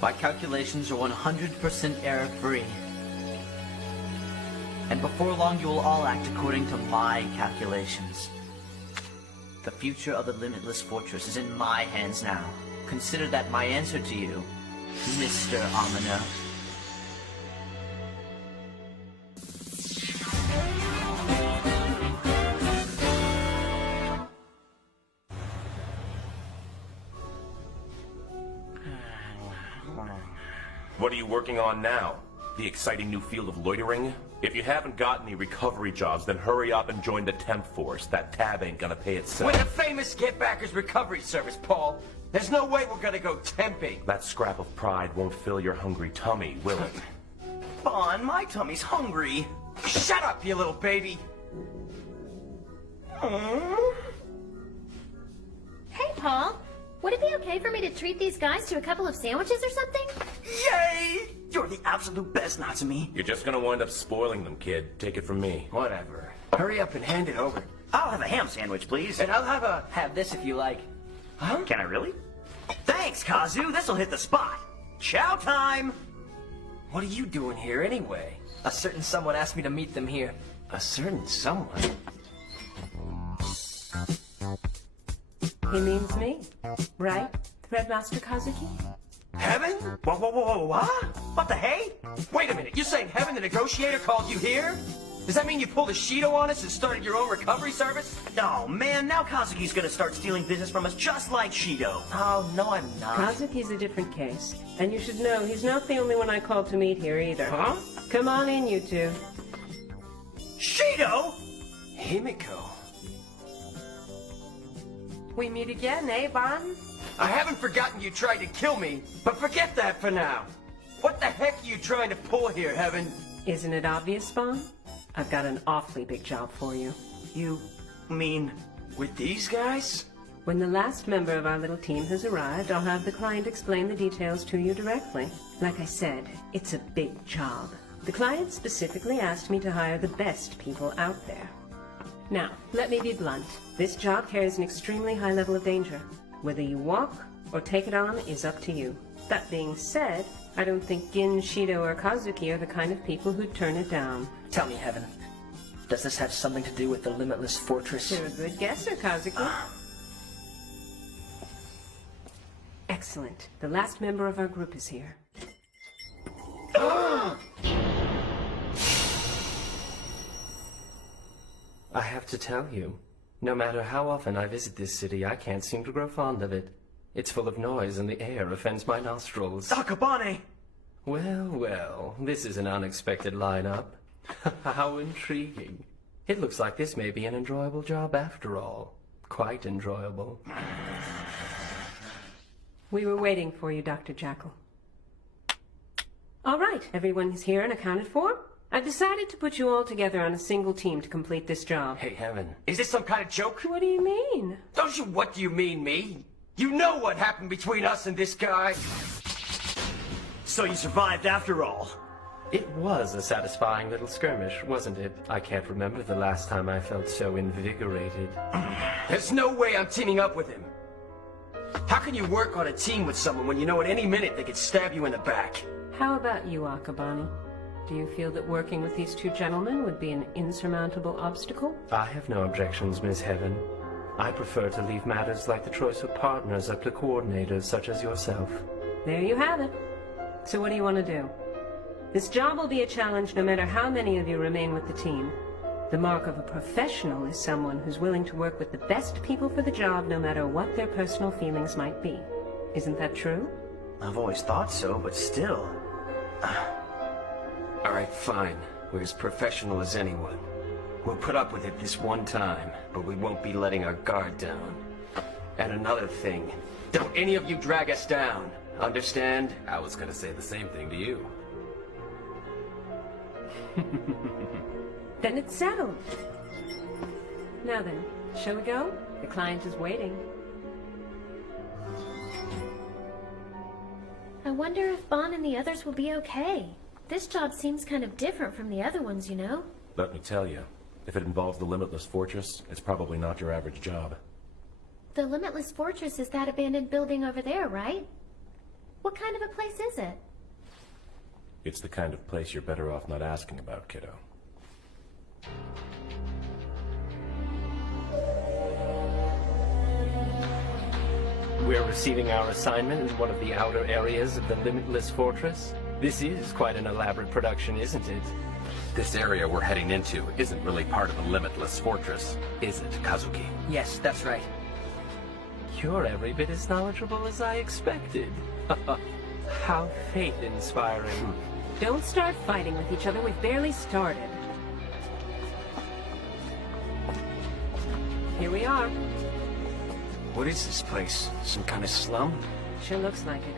My calculations are 100% error-free. And before long, you will all act according to my calculations. The future of the Limitless Fortress is in my hands now. Consider that my answer to you, Mr. Amino. What are you working on now? The exciting new field of loitering? If you haven't got any recovery jobs, then hurry up and join the temp force. That tab ain't gonna pay itself. We're the famous Getbackers recovery service, Paul. There's no way we're gonna go temping. That scrap of pride won't fill your hungry tummy, will it? Bon, my tummy's hungry. Shut up, you little baby. Hey, Paul. Would it be okay for me to treat these guys to a couple of sandwiches or something? Yay! You're the absolute best, Natsumi. You're just gonna wind up spoiling them, kid. Take it from me. Whatever. Hurry up and hand it over. I'll have a ham sandwich, please. And I'll have a... Have this if you like. Huh? Can I really? Thanks, Kazu. This'll hit the spot. Chow time! What are you doing here anyway? A certain someone asked me to meet them here. A certain someone? He means me, right, Threadmaster Kazuki? Hevn? Whoa, what? What the hey? Wait a minute, you're saying Hevn the negotiator called you here? Does that mean you pulled a Shido on us and started your own recovery service? Oh, man, now Kazuki's gonna start stealing business from us just like Shido. Oh, no, I'm not. Kazuki's a different case. And you should know he's not the only one I called to meet here either. Huh? Come on in, you two. Shido? Himiko. We meet again, eh, Bon? I haven't forgotten you tried to kill me, but forget that for now. What the heck are you trying to pull here, Hevn? Isn't it obvious, Bon? I've got an awfully big job for you. You mean... With these guys? When the last member of our little team has arrived, I'll have the client explain the details to you directly. Like I said, it's a big job. The client specifically asked me to hire the best people out there. Now, let me be blunt. This job carries an extremely high level of danger. Whether you walk or take it on is up to you. That being said, I don't think Gin, Shido, or Kazuki are the kind of people who'd turn it down. Tell me, Hevn, does this have something to do with the Limitless Fortress? You're a good guesser, Kazuki. Excellent. The last member of our group is here. I have to tell you, no matter how often I visit this city, I can't seem to grow fond of it. It's full of noise and the air offends my nostrils. Akabane! Well, this is an unexpected lineup. How intriguing. It looks like this may be an enjoyable job after all. Quite enjoyable. We were waiting for you, Dr. Jackal. All right, everyone is here and accounted for. I've decided to put you all together on a single team to complete this job. Hey, Hevn. Is this some kind of joke? What do you mean? Don't you what do you mean me? You know what happened between us and this guy. So you survived after all. It was a satisfying little skirmish, wasn't it? I can't remember the last time I felt so invigorated. There's no way I'm teaming up with him. How can you work on a team with someone when you know at any minute they could stab you in the back? How about you, Akabane? Do you feel that working with these two gentlemen would be an insurmountable obstacle? I have no objections, Miss Hevn. I prefer to leave matters like the choice of partners up to coordinators such as yourself. There you have it. So what do you want to do? This job will be a challenge no matter how many of you remain with the team. The mark of a professional is someone who's willing to work with the best people for the job no matter what their personal feelings might be. Isn't that true? I've always thought so, but still... All right, fine. We're as professional as anyone. We'll put up with it this one time, but we won't be letting our guard down. And another thing, don't any of you drag us down. Understand? I was gonna say the same thing to you. Then it's settled. Now then, shall we go? The client is waiting. I wonder if Bon and the others will be okay. This job seems kind of different from the other ones, you know? Let me tell you, if it involves the Limitless Fortress, it's probably not your average job. The Limitless Fortress is that abandoned building over there, right? What kind of a place is it? It's the kind of place you're better off not asking about, kiddo. We're receiving our assignment in one of the outer areas of the Limitless Fortress. This is quite an elaborate production, isn't it? This area we're heading into isn't really part of the Limitless Fortress, is it, Kazuki? Yes, that's right. You're every bit as knowledgeable as I expected. How faith-inspiring. Don't start fighting with each other. We've barely started. Here we are. What is this place? Some kind of slum? Sure looks like it.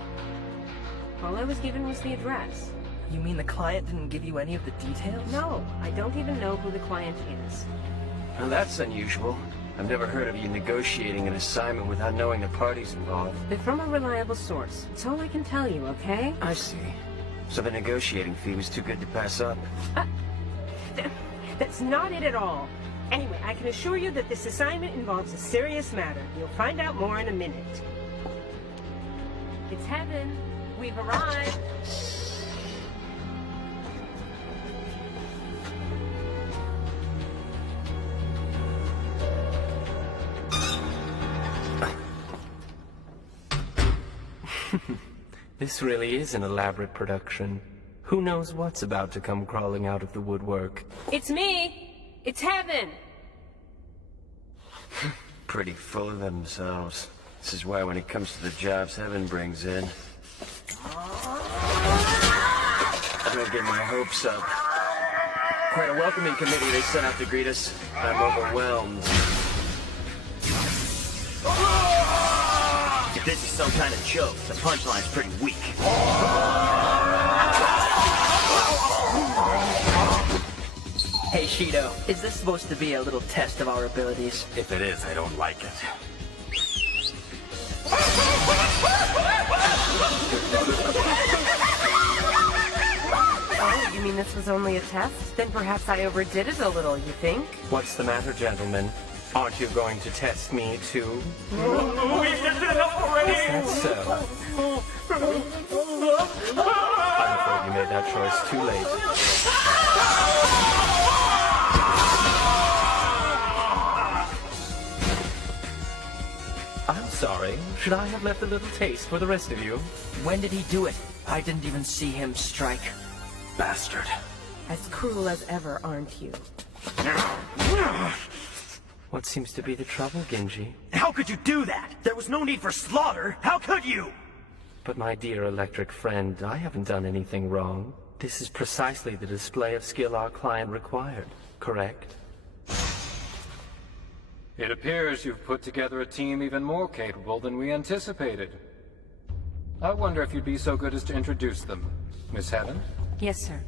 All I was given was the address. You mean the client didn't give you any of the details? No, I don't even know who the client is. Well, that's unusual. I've never heard of you negotiating an assignment without knowing the parties involved. They're from a reliable source. It's all I can tell you, okay? I see. So the negotiating fee was too good to pass up? That's not it at all. Anyway, I can assure you that this assignment involves a serious matter. You'll find out more in a minute. It's Hevn. We've arrived. This really is an elaborate production. Who knows what's about to come crawling out of the woodwork? It's me! It's Hevn! Pretty full of themselves. This is why when it comes to the jobs Hevn brings in, I don't get my hopes up. Quite a welcoming committee they sent out to greet us. I'm overwhelmed. If this is some kind of joke, the punchline's pretty weak. Hey, Shido, is this supposed to be a little test of our abilities? If it is, I don't like it. Oh, you mean this was only a test? Then perhaps I overdid it a little, you think? What's the matter, gentlemen? Aren't you going to test me, too? We've tested it up already! That's so. I'm afraid you made that choice too late. I'm sorry. Should I have left a little taste for the rest of you? When did he do it? I didn't even see him strike. Bastard. As cruel as ever, aren't you? What seems to be the trouble, Ginji? How could you do that? There was no need for slaughter. How could you? But my dear electric friend, I haven't done anything wrong. This is precisely the display of skill our client required, correct? It appears you've put together a team even more capable than we anticipated. I wonder if you'd be so good as to introduce them. Miss Hevn? Yes, sir.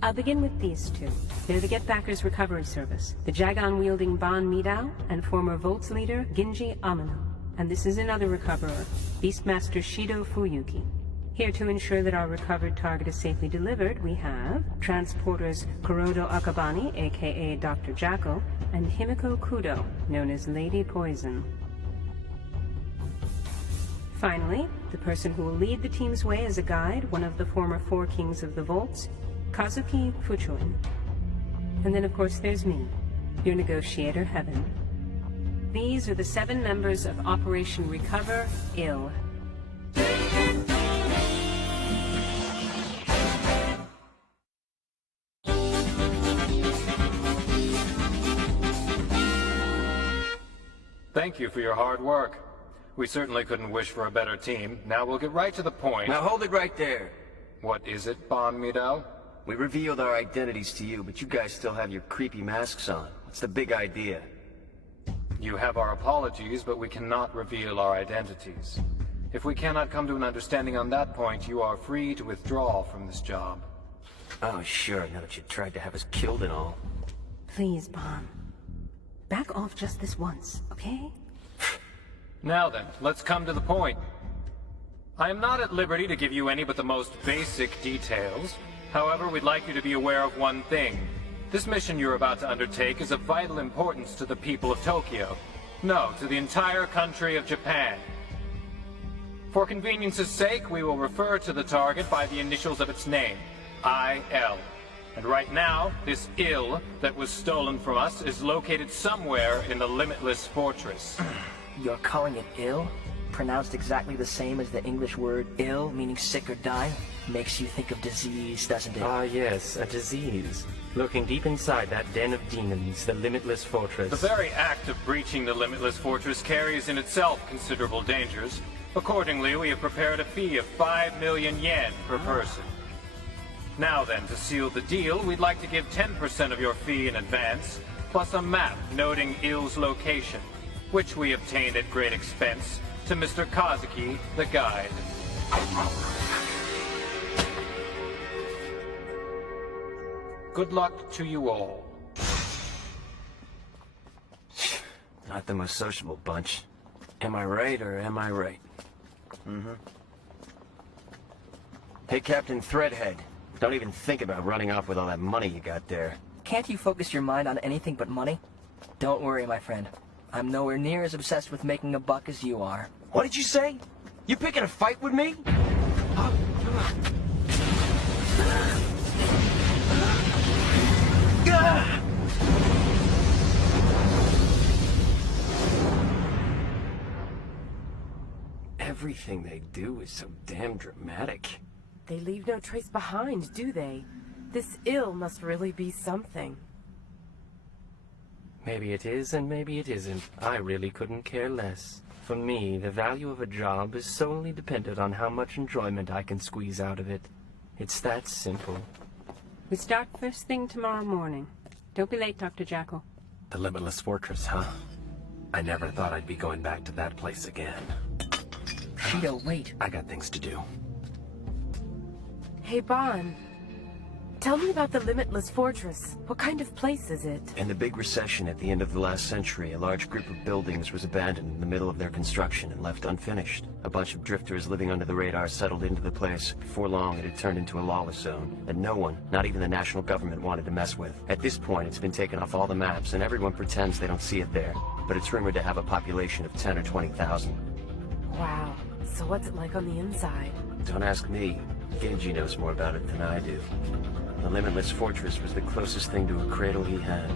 I'll begin with these two. They're the Getbackers Recovery Service, the Jagon-wielding Ban Midao and former Volts leader Ginji Amano. And this is another recoverer, Beastmaster Shido Fuyuki. Here to ensure that our recovered target is safely delivered, we have transporters Kurodo Akabane, aka Dr. Jackal, and Himiko Kudo, known as Lady Poison. Finally, the person who will lead the team's way as a guide, one of the former four kings of the Volts, Kazuki Fuchuin. And then of course there's me, your negotiator, Hevn. These are the 7 members of Operation Recover Ill. Thank you for your hard work. We certainly couldn't wish for a better team. Now we'll get right to the point. Now hold it right there. What is it, Ban Midao? We revealed our identities to you, but you guys still have your creepy masks on. What's the big idea? You have our apologies, but we cannot reveal our identities. If we cannot come to an understanding on that point, you are free to withdraw from this job. Oh, sure, now that you tried to have us killed and all. Please, Ban. Back off just this once, okay? Now then, let's come to the point. I am not at liberty to give you any but the most basic details. However, we'd like you to be aware of one thing. This mission you're about to undertake is of vital importance to the people of Tokyo. No, to the entire country of Japan. For convenience's sake, we will refer to the target by the initials of its name, IL. And right now, this ill that was stolen from us is located somewhere in the Limitless Fortress. You're calling it ill? Pronounced exactly the same as the English word ill, meaning sick or die? Makes you think of disease, doesn't it? Ah, yes, a disease. Lurking deep inside that den of demons, the Limitless Fortress. The very act of breaching the Limitless Fortress carries in itself considerable dangers. Accordingly, we have prepared a fee of 5 million yen per person. Now then, to seal the deal, we'd like to give 10% of your fee in advance, plus a map noting Ill's location, which we obtained at great expense, to Mr. Kazuki, the guide. Good luck to you all. Not the most sociable bunch. Am I right, or am I right? Mm-hmm. Hey, Captain Threadhead. Don't even think about running off with all that money you got there. Can't you focus your mind on anything but money? Don't worry, my friend. I'm nowhere near as obsessed with making a buck as you are. What did you say? You picking a fight with me? Everything they do is so damn dramatic. They leave no trace behind, do they? This ill must really be something. Maybe it is, and maybe it isn't. I really couldn't care less. For me, the value of a job is solely dependent on how much enjoyment I can squeeze out of it. It's that simple. We start first thing tomorrow morning. Don't be late, Dr. Jackal. The Limitless Fortress, huh? I never thought I'd be going back to that place again. Shido, wait. I got things to do. Hey, Bon. Tell me about the Limitless Fortress. What kind of place is it? In the big recession at the end of the last century, a large group of buildings was abandoned in the middle of their construction and left unfinished. A bunch of drifters living under the radar settled into the place. Before long, it had turned into a lawless zone that no one, not even the national government, wanted to mess with. At this point, it's been taken off all the maps, and everyone pretends they don't see it there. But it's rumored to have a population of 10 or 20,000. Wow. So what's it like on the inside? Don't ask me. Ginji knows more about it than I do. The Limitless Fortress was the closest thing to a cradle he had.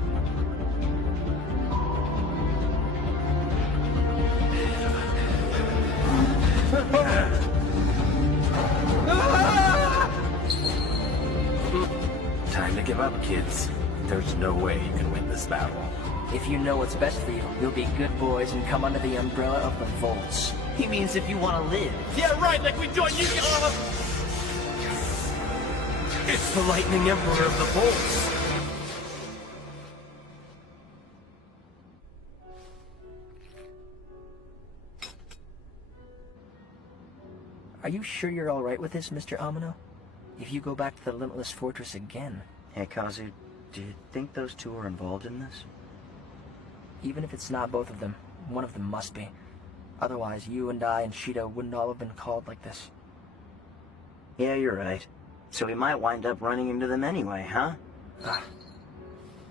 Time to give up, kids. There's no way you can win this battle. If you know what's best for you, you'll be good boys and come under the umbrella of the Volts. He means if you want to live. Yeah, right, like we joined you. It's the Lightning Emperor of the Volts. Are you sure you're alright with this, Mr. Amino? If you go back to the Limitless Fortress again... Hey, Kazu, do you think those two are involved in this? Even if it's not both of them, one of them must be. Otherwise, you and I and Shido wouldn't all have been called like this. Yeah, you're right. So we might wind up running into them anyway, huh?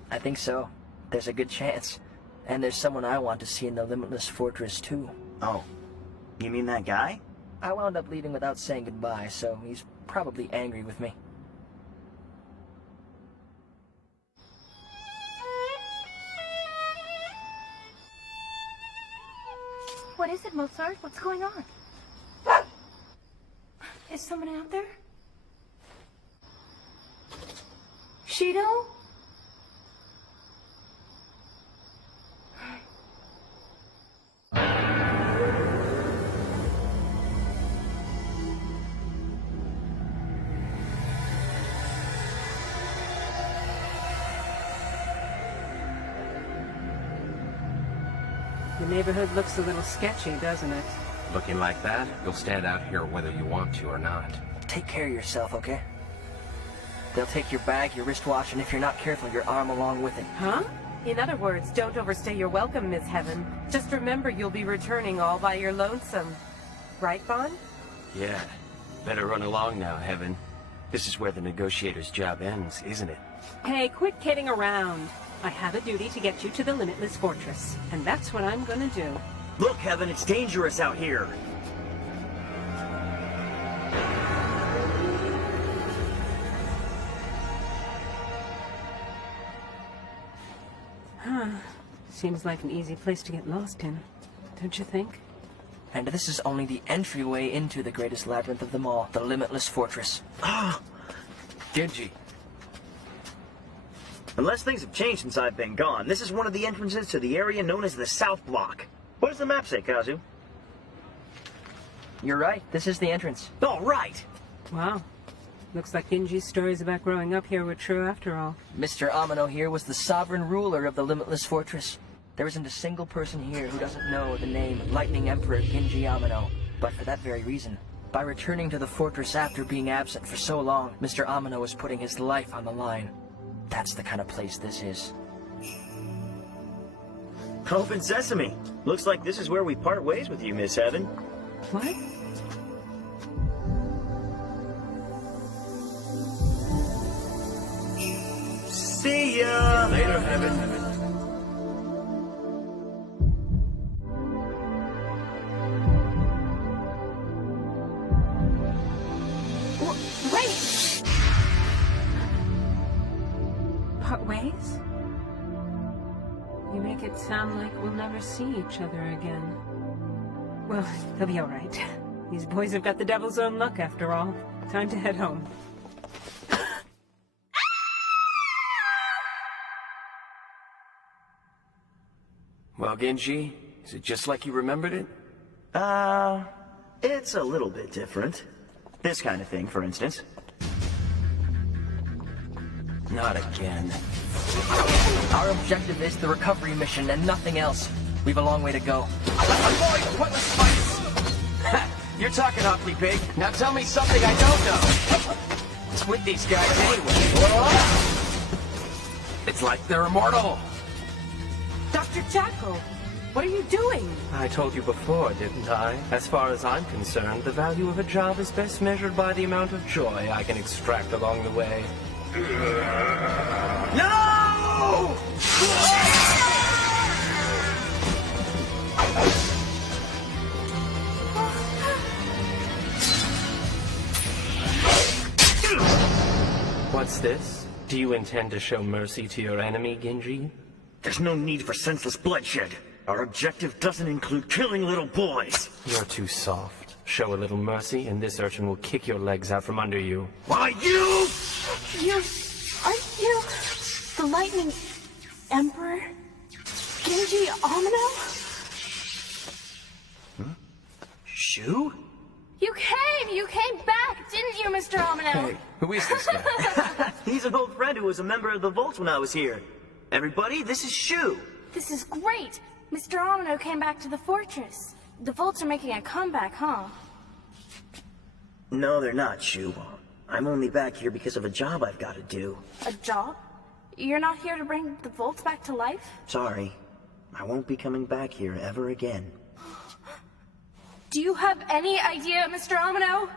I think so. There's a good chance. And there's someone I want to see in the Limitless Fortress, too. Oh. You mean that guy? I wound up leaving without saying goodbye, so he's probably angry with me. What is it, Mozart? What's going on? Is someone out there? Shido? The neighborhood looks a little sketchy, doesn't it? Looking like that, you'll stand out here whether you want to or not. Take care of yourself, okay? They'll take your bag, your wristwatch, and if you're not careful, your arm along with it. Huh? In other words, don't overstay your welcome, Miss Hevn. Just remember you'll be returning all by your lonesome. Right, Bon? Yeah. Better run along now, Hevn. This is where the negotiator's job ends, isn't it? Hey, quit kidding around. I have a duty to get you to the Limitless Fortress, and that's what I'm gonna do. Look, Hevn, it's dangerous out here. Seems like an easy place to get lost in, don't you think? And this is only the entryway into the greatest labyrinth of them all, the Limitless Fortress. Ginji. Unless things have changed since I've been gone, this is one of the entrances to the area known as the South Block. What does the map say, Kazu? You're right, this is the entrance. All right! Wow. Looks like Ginji's stories about growing up here were true after all. Mr. Amano here was the sovereign ruler of the Limitless Fortress. There isn't a single person here who doesn't know the name Lightning Emperor Ginji Amano. But for that very reason, by returning to the fortress after being absent for so long, Mr. Amano was putting his life on the line. That's the kind of place this is. Open sesame. Looks like this is where we part ways with you, Miss Hevn. What? See ya! Later, Hevn. Wait! Part ways? You make it sound like we'll never see each other again. Well, they'll be all right. These boys have got the devil's own luck after all. Time to head home. Well, Ginji, is it just like you remembered it? It's a little bit different. This kind of thing, for instance. Not again. Our objective is the recovery mission and nothing else. We've a long way to go. Avoid pointless fights! You're talking awfully big. Now tell me something I don't know. What's with these guys anyway? It's like they're immortal. Dr. Jackal, what are you doing? I told you before, didn't I? As far as I'm concerned, the value of a job is best measured by the amount of joy I can extract along the way. No! What's this? Do you intend to show mercy to your enemy, Ginji? There's no need for senseless bloodshed. Our objective doesn't include killing little boys. You're too soft. Show a little mercy, and this urchin will kick your legs out from under you. Why, you? Aren't you the Lightning Emperor? Ginji Amano? Shuu? You came back, didn't you, Mr. Amano? Hey, who is this guy? He's an old friend who was a member of the Volts when I was here. Everybody, this is Shuu. This is great. Mr. Amano came back to the fortress. The Volts are making a comeback, huh? No, they're not, Shuu. I'm only back here because of a job I've got to do. A job? You're not here to bring the Volts back to life? Sorry. I won't be coming back here ever again. Do you have any idea, Mr. Amano?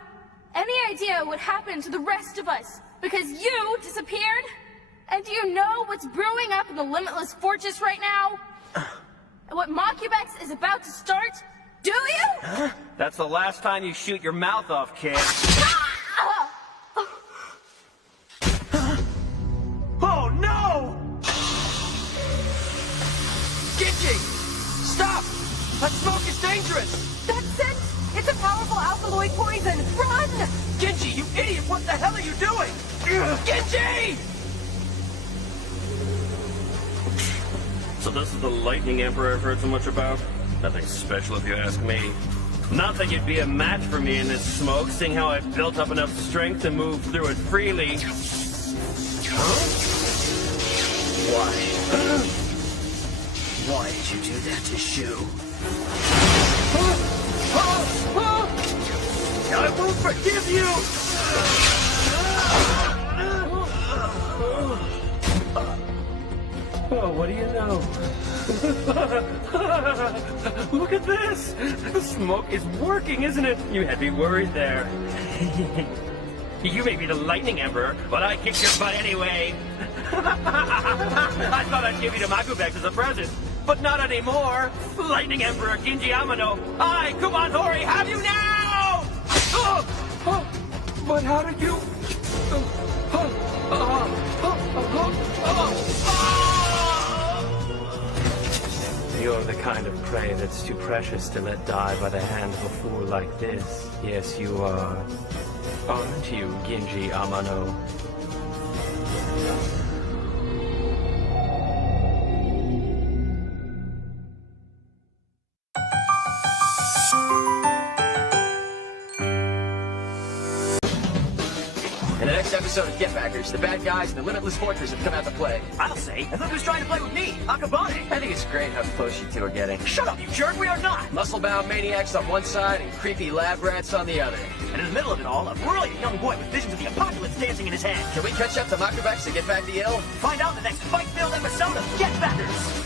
Any idea what happened to the rest of us? Because you disappeared? And do you know what's brewing up in the Limitless Fortress right now? And what Mocubex is about to start? Do you? That's the last time you shoot your mouth off, kid. Oh, no! Ginji! Stop! That smoke is dangerous! That's it! It's a powerful alkaloid poison! Run! Ginji, you idiot! What the hell are you doing? Ginji! So this is the Lightning Emperor I've heard so much about? Nothing special if you ask me. Not that you'd be a match for me in this smoke, seeing how I've built up enough strength to move through it freely. Why? Why did you do that to Shuu? I won't forgive you! Oh, what do you know? Look at this! The smoke is working, isn't it? You had me worried there. You may be the Lightning Emperor, but I kicked your butt anyway. I thought I'd give you to Mocubex as a present, but not anymore. Lightning Emperor Ginji Amano, I, Kumon Horii, have you now! But how did you... You're the kind of prey that's too precious to let die by the hand of a fool like this. Yes, you are. Aren't you, Ginji Amano? In the next episode of Getbackers, the bad guys in the Limitless Fortress have come out to play. I'll say, and look who's trying to play with me, Akabane! I think it's great how close you two are getting. Shut up, you jerk, we are not! Muscle-bound maniacs on one side and creepy lab rats on the other. And in the middle of it all, a brilliant young boy with visions of the apocalypse dancing in his hand. Can we catch up to Makabeks to get back to Yale? Find out in the next fight-filled episode of Getbackers!